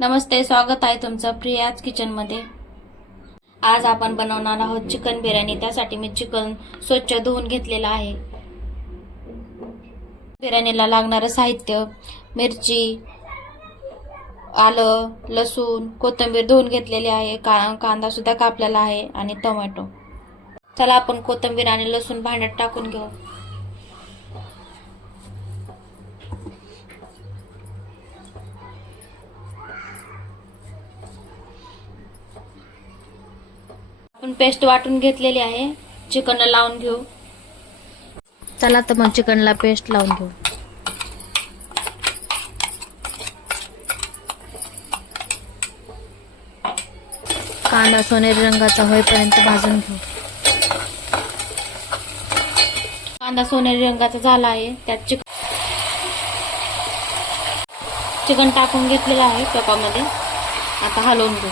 नमस्ते, स्वागत आहे तुमचं प्रियाज किचन मध्ये। आज आपण बनवणार आहोत चिकन बिर्याणी। त्यासाठी मी चिकन स्वच्छ धुवून घेतलेलं आहे। बिर्याणीला लागणारे साहित्य: मिरची, आलं, लसूण, कोथिंबीर धुवून घेतलेली आहे, कांदा सुद्धा कापलेला आहे आणि टोमॅटो। चला आपण कोथिंबीर आणि लसूण भांड्यात टाकून घेऊ। आपण पेस्ट वाटून घेतलेली आहे, चिकनला लावून घेऊ। चला तर मग चिकनला पेस्ट लावून घेऊ। कांदा सोनेरी रंगाचा होईपर्यंत भाजून घेऊ। कांदा सोनेरी रंगाचा झाला आहे, त्यात चिकन टाकून घेतलेलं आहे टोपामध्ये। आता हलवून घेऊ।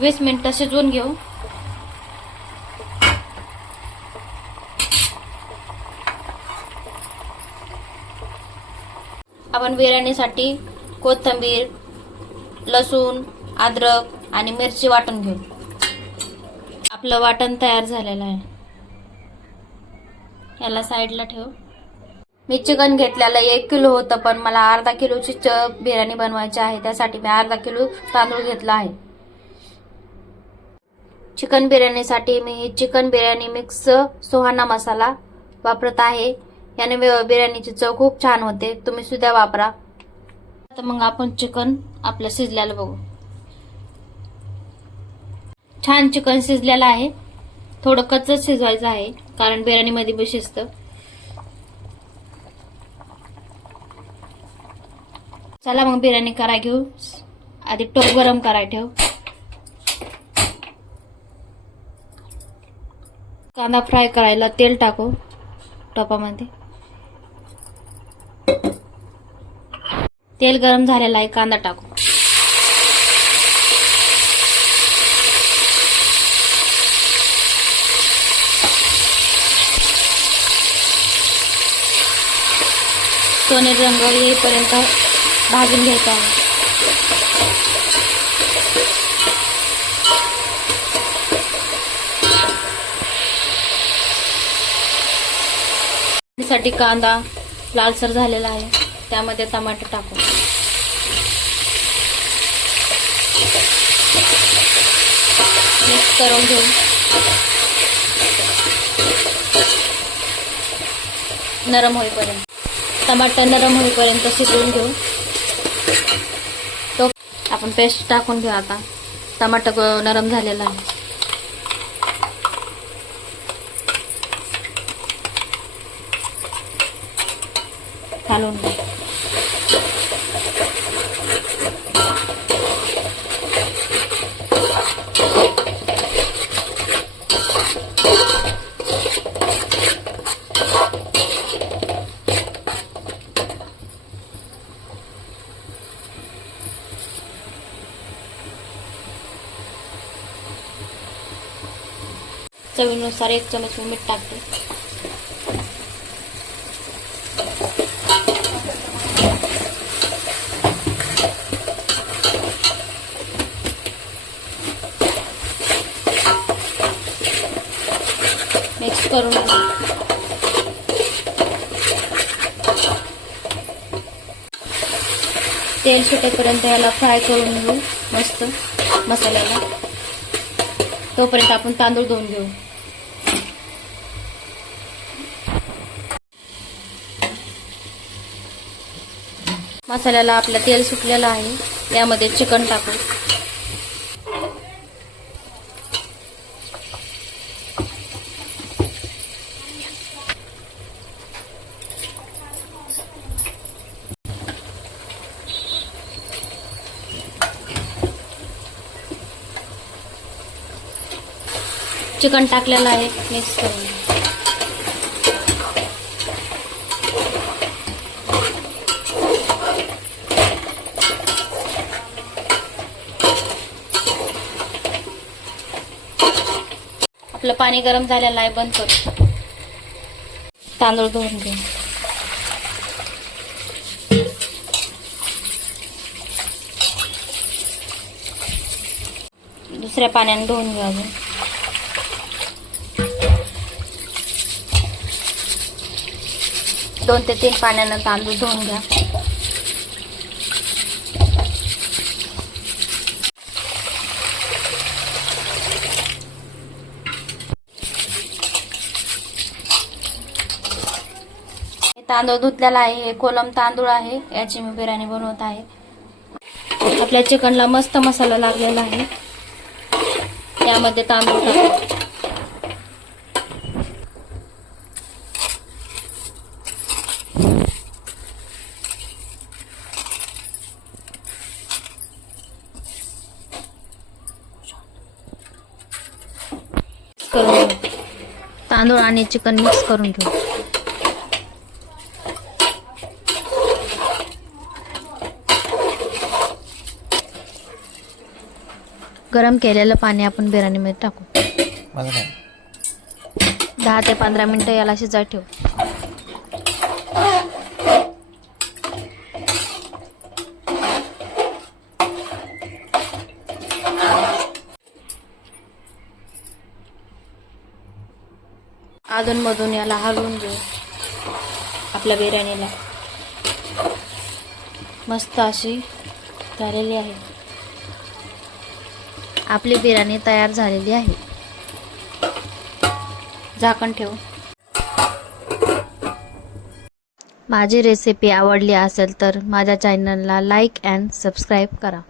वीस मिनिटं शिजवून घेऊ। आपण बिर्याणीसाठी कोथिंबीर, लसूण, अद्रक आणि मिरची वाटून घेऊ। आपलं वाटण तयार झालेलं आहे, याला साईडला ठेव। मी चिकन घेतलेलं 1 किलो होतं, पण मला अर्धा किलोची बिर्याणी बनवायची आहे, त्यासाठी मी अर्धा किलो तांदूळ घेतला आहे। चिकन बिर्याणीसाठी मी चिकन बिर्याणी मिक्स सुहाना मसाला वापरत आहे। याने बिर्याणीची चव खूप छान होते, तुम्ही सुद्धा वापरा। तर मग आपण चिकन आपलं शिजलेलं बघू। छान चिकन शिजलेलं आहे, थोडं कच्च शिजवायचं आहे कारण बिर्याणी मध्ये बी शिजतं। चला मग बिर्याणी करायला घेऊ। आधी टोप गरम करायला ठेव। कांदा फ्राय करायला तेल टाकू टोपामध्ये। तेल गरम झालेलं आहे, कांदा टाकू। सोनेरी रंग येईपर्यंत भाजून घ्यायचा आहे। साठी कांदा लालसर झालेला आहे, त्यामध्ये टमाटर टाकू। मिक्स करून घेऊ। नरम होईपर्यंत टमाटर नरम होईपर्यंत शिजवून घेऊ। तो आपण पेस्ट टाकून घेऊ। आता टमाटर नरम झालेला आहे, घालून घ्या। चवीनुसार 1 चमच मीठ टाकते। मिक्स करून तेल सुटेपर्यंत याला फ्राय करून घेऊ मस्त मसाल्याला। तोपर्यंत आपण तांदूळ धुवून घेऊ। मसाल्याला आपलं तेल सुटलेलं आहे, यामध्ये चिकन टाकू। चिकन टाकलेलं आहे, मिक्स करून आपलं पाणी गरम झालेलं आहे, बंद करू. तांदूळ धुवून घेऊ. दुसऱ्या पाण्याने धुवून घेऊ. अजून 2 ते 3 पाण्यानं तांदूळ धुवून घ्या. तांदूळ धुतलेला आहे. हे कोलम तांदूळ आहे, याची मी बिर्याणी बनवत आहे. आपल्या चिकनला मस्त मसाला लागलेला आहे. यामध्ये तांदूळ टाकू. तांदूळ आणि चिकन मिक्स करून घेऊ. गरम केलेलं पाणी आपण बिर्याणीमध्ये टाकू. 10 ते 15 मिनिटं याला शिजाय ठेवू. अधूनमधून याला हलवून घेऊ. आपल्या बिर्याणीला मस्त अशी झालेली आहे. आपली बिर्याणी तयार झालेली आहे. झाकण ठेवू. माझी रेसिपी आवडली असेल तर माझ्या चॅनलला लाईक अँड सबस्क्राईब करा.